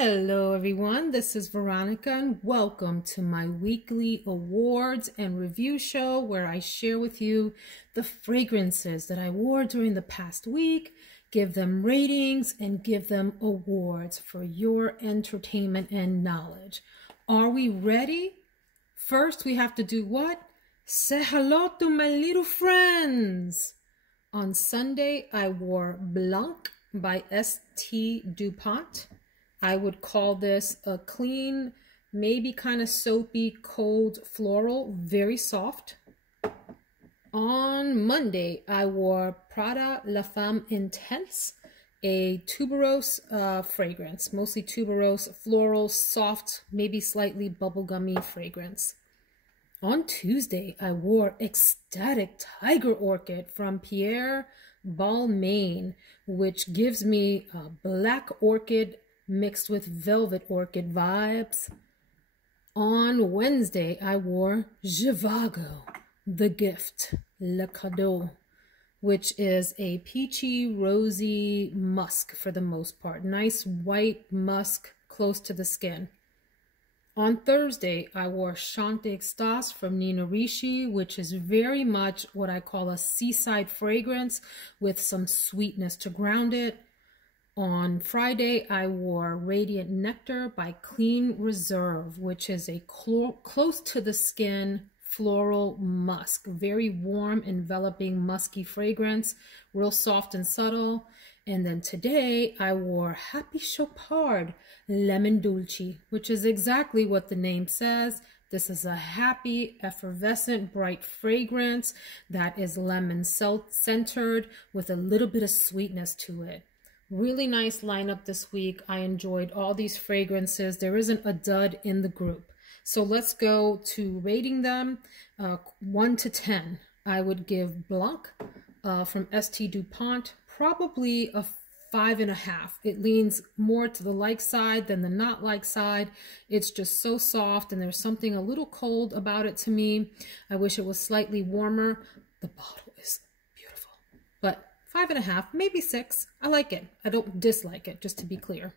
Hello everyone, this is Veronica and welcome to my weekly awards and review show where I share with you the fragrances that I wore during the past week, give them ratings and give them awards for your entertainment and knowledge. Are we ready? First we have to do what? Say hello to my little friends. On Sunday I wore Blanc by Dupont. I would call this a clean, maybe kind of soapy, cold floral, very soft. On Monday, I wore Prada La Femme Intense, a tuberose fragrance, mostly tuberose, floral, soft, maybe slightly bubblegummy fragrance. On Tuesday, I wore Extatic Tiger Orchid from Pierre, Balmain, which gives me a black orchid mixed with velvet orchid vibes. On Wednesday, I wore Jivago, the gift, le cadeau, which is a peachy, rosy musk for the most part. Nice white musk close to the skin. On Thursday, I wore Chant from Nina Ricci, which is very much what I call a seaside fragrance with some sweetness to ground it. On Friday, I wore Radiant Nectar by Clean Reserve, which is a close to the skin floral musk. Very warm, enveloping, musky fragrance, real soft and subtle. And then today, I wore Happy Chopard Lemon Dulci, which is exactly what the name says. This is a happy, effervescent, bright fragrance that is lemon-centered with a little bit of sweetness to it. Really nice lineup this week. I enjoyed all these fragrances. There isn't a dud in the group. So let's go to rating them 1 to 10. I would give Blanc from Dupont probably a 5.5. It leans more to the like side than the not like side. It's just so soft and there's something a little cold about it to me. I wish it was slightly warmer. The bottle is beautiful, but 5.5, maybe 6. I like it. I don't dislike it, just to be clear.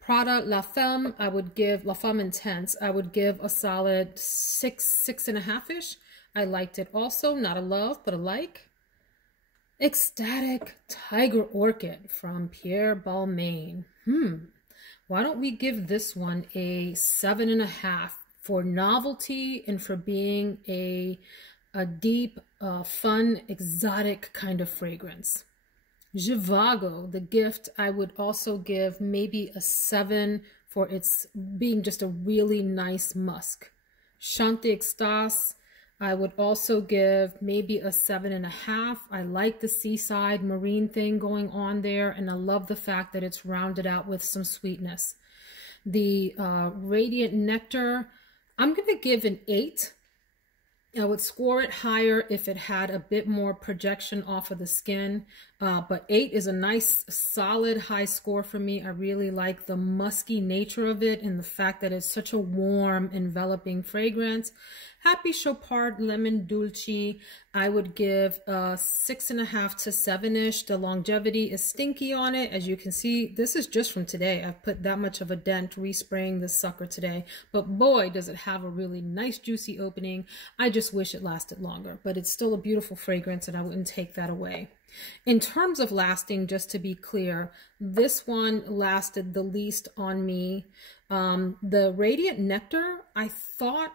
Prada La Femme, I would give, La Femme Intense, I would give a solid 6.5-ish. I liked it also, not a love, but a like. Extatic Tiger Orchid from Pierre Balmain. Why don't we give this one a 7.5 for novelty and for being a deep, fun, exotic kind of fragrance. Jivago, the gift, I would also give maybe a 7 for its being just a really nice musk. Chant, I would also give maybe a 7.5. I like the seaside marine thing going on there, and I love the fact that it's rounded out with some sweetness. The Radiant Nectar, I'm going to give an 8. I would score it higher if it had a bit more projection off of the skin, but 8 is a nice, solid, high score for me. I really like the musky nature of it and the fact that it's such a warm, enveloping fragrance. Happy Chopard Lemon Dulci, I would give a 6.5 to 7-ish. The longevity is stinky on it. As you can see, this is just from today. I've put that much of a dent respraying this sucker today, but boy, does it have a really nice, juicy opening. I just wish it lasted longer, but it's still a beautiful fragrance and I wouldn't take that away. In terms of lasting, just to be clear, this one lasted the least on me. The Radiant Nectar, I thought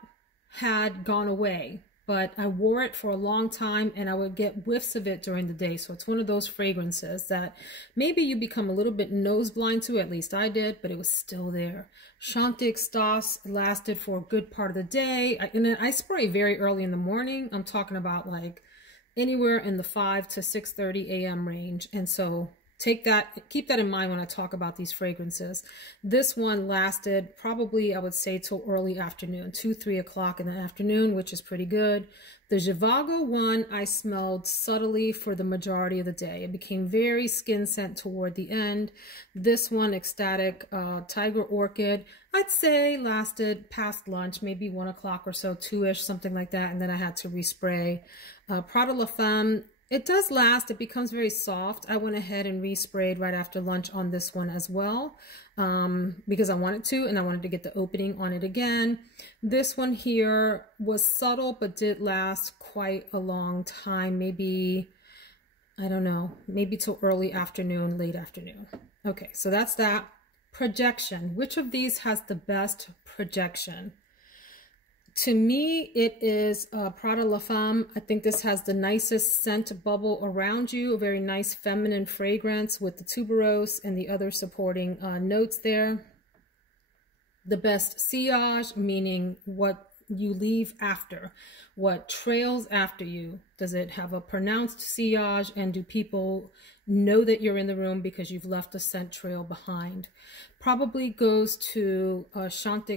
had gone away, but I wore it for a long time and I would get whiffs of it during the day. So it's one of those fragrances that maybe you become a little bit nose blind to, at least I did, but it was still there. Chant lasted for a good part of the day. And then I spray very early in the morning. I'm talking about like anywhere in the 5 to 6:30 a.m. range. And so keep that in mind when I talk about these fragrances. This one lasted probably, I would say, till early afternoon, 2, 3 o'clock in the afternoon, which is pretty good. The Jivago one, I smelled subtly for the majority of the day. It became very skin scent toward the end. This one, Extatic Tiger Orchid, I'd say lasted past lunch, maybe 1 o'clock or so, 2-ish, something like that. And then I had to respray. Prada La Femme, It does last. It becomes very soft. I went ahead and resprayed right after lunch on this one as well, because I wanted to, and I wanted to get the opening on it again. This one here was subtle, but did last quite a long time. Maybe, I don't know, maybe till early afternoon, late afternoon. Okay, so that's that. Projection. Which of these has the best projection? To me, it is Prada La Femme. I think this has the nicest scent bubble around you, a very nice feminine fragrance with the tuberose and the other supporting notes there. The best sillage, meaning what you leave after, what trails after you. Does it have a pronounced sillage, and do people know that you're in the room because you've left a scent trail behind? Probably goes to Chant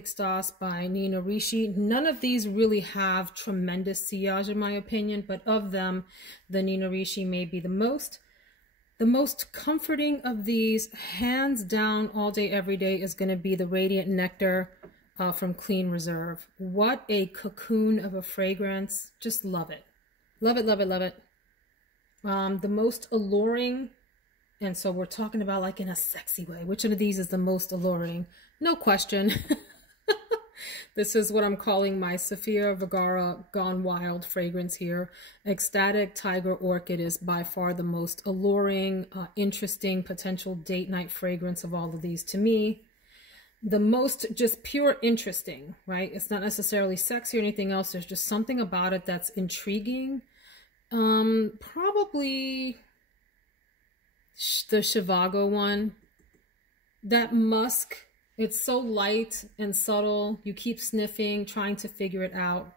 by Nina Ricci. None of these really have tremendous sillage in my opinion, but of them, the Nina Ricci may be the most. The most comforting of these, hands down, all day, every day, is going to be the Radiant Nectar from Clean Reserve. What a cocoon of a fragrance. Just love it. Love it, love it, love it. The most alluring, and so we're talking about like in a sexy way. Which one of these is the most alluring? No question. This is what I'm calling my Sofia Vergara Gone Wild fragrance here. Ecstatic Tiger Orchid is by far the most alluring, interesting, potential date night fragrance of all of these to me. The most just pure interesting, right? It's not necessarily sexy or anything else. There's just something about it that's intriguing. Probably the Jivago one. That musk, it's so light and subtle. You keep sniffing, trying to figure it out.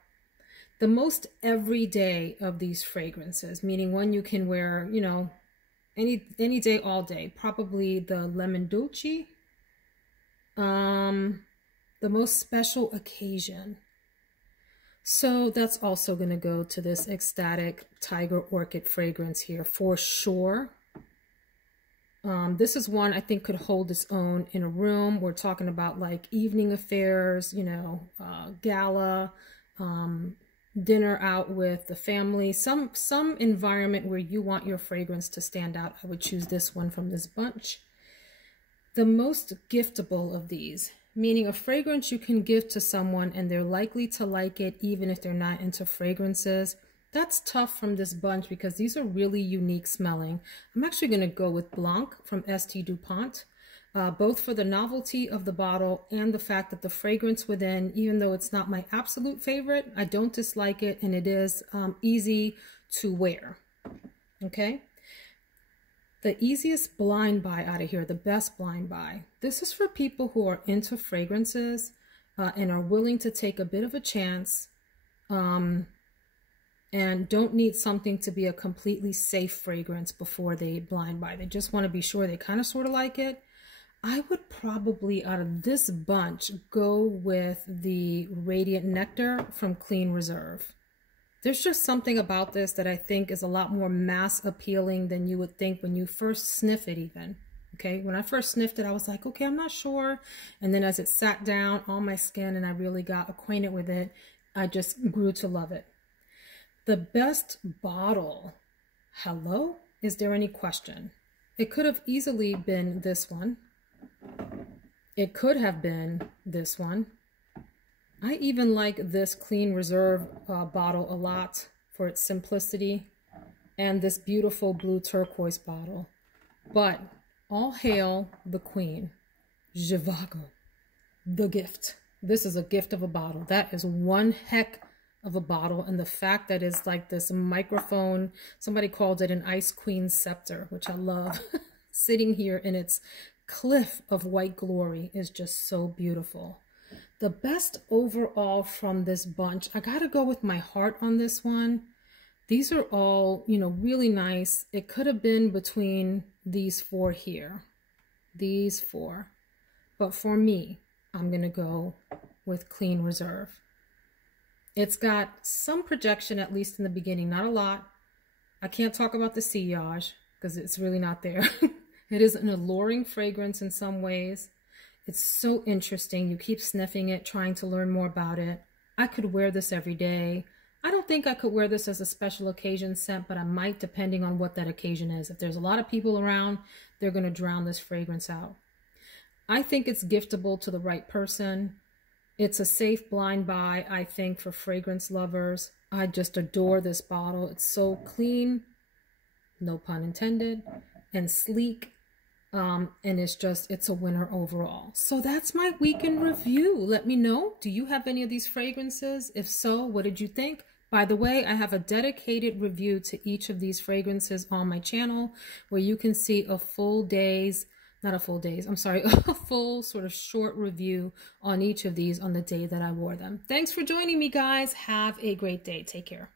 The most everyday of these fragrances, meaning one you can wear, you know, any day, all day. Probably the Lemon Dulci. The most special occasion. So that's also going to go to this Ecstatic Tiger Orchid fragrance here for sure. This is one I think could hold its own in a room. We're talking about like evening affairs, you know, gala, dinner out with the family, some environment where you want your fragrance to stand out. I would choose this one from this bunch. The most giftable of these, meaning a fragrance you can give to someone and they're likely to like it even if they're not into fragrances. That's tough from this bunch because these are really unique smelling. I'm actually going to go with Blanc from St. Dupont, both for the novelty of the bottle and the fact that the fragrance within, even though it's not my absolute favorite, I don't dislike it, and it is easy to wear. Okay. The easiest blind buy out of here, the best blind buy. This is for people who are into fragrances and are willing to take a bit of a chance and don't need something to be a completely safe fragrance before they blind buy. They just want to be sure they kind of sort of like it. I would probably, out of this bunch, go with the Radiant Nectar from Clean Reserve. There's just something about this that I think is a lot more mass appealing than you would think when you first sniff it even. Okay, when I first sniffed it, I was like, okay, I'm not sure. And then as it sat down on my skin and I really got acquainted with it, I just grew to love it. The best bottle, hello? Is there any question? It could have easily been this one. It could have been this one. I even like this Clean Reserve bottle a lot for its simplicity, and this beautiful blue turquoise bottle. But all hail the queen, Jivago, the gift. This is a gift of a bottle. That is one heck of a bottle, and the fact that it's like this microphone, somebody called it an Ice Queen scepter, which I love, sitting here in its cliff of white glory is just so beautiful. The best overall from this bunch, I gotta go with my heart on this one. These are all, you know, really nice. It could have been between these four here, these four, but for me, I'm gonna go with Clean Reserve. It's got some projection, at least in the beginning, not a lot. I can't talk about the sillage because it's really not there. It is an alluring fragrance in some ways. It's so interesting. You keep sniffing it, trying to learn more about it. I could wear this every day. I don't think I could wear this as a special occasion scent, but I might, depending on what that occasion is. If there's a lot of people around, they're going to drown this fragrance out. I think it's giftable to the right person. It's a safe blind buy, I think, for fragrance lovers. I just adore this bottle. It's so clean, no pun intended, and sleek. And it's a winner overall. So that's my weekend review. Let me know, do you have any of these fragrances? If so, what did you think? By the way, I have a dedicated review to each of these fragrances on my channel where you can see a full full sort of short review on each of these on the day that I wore them. Thanks for joining me, guys. Have a great day. Take care.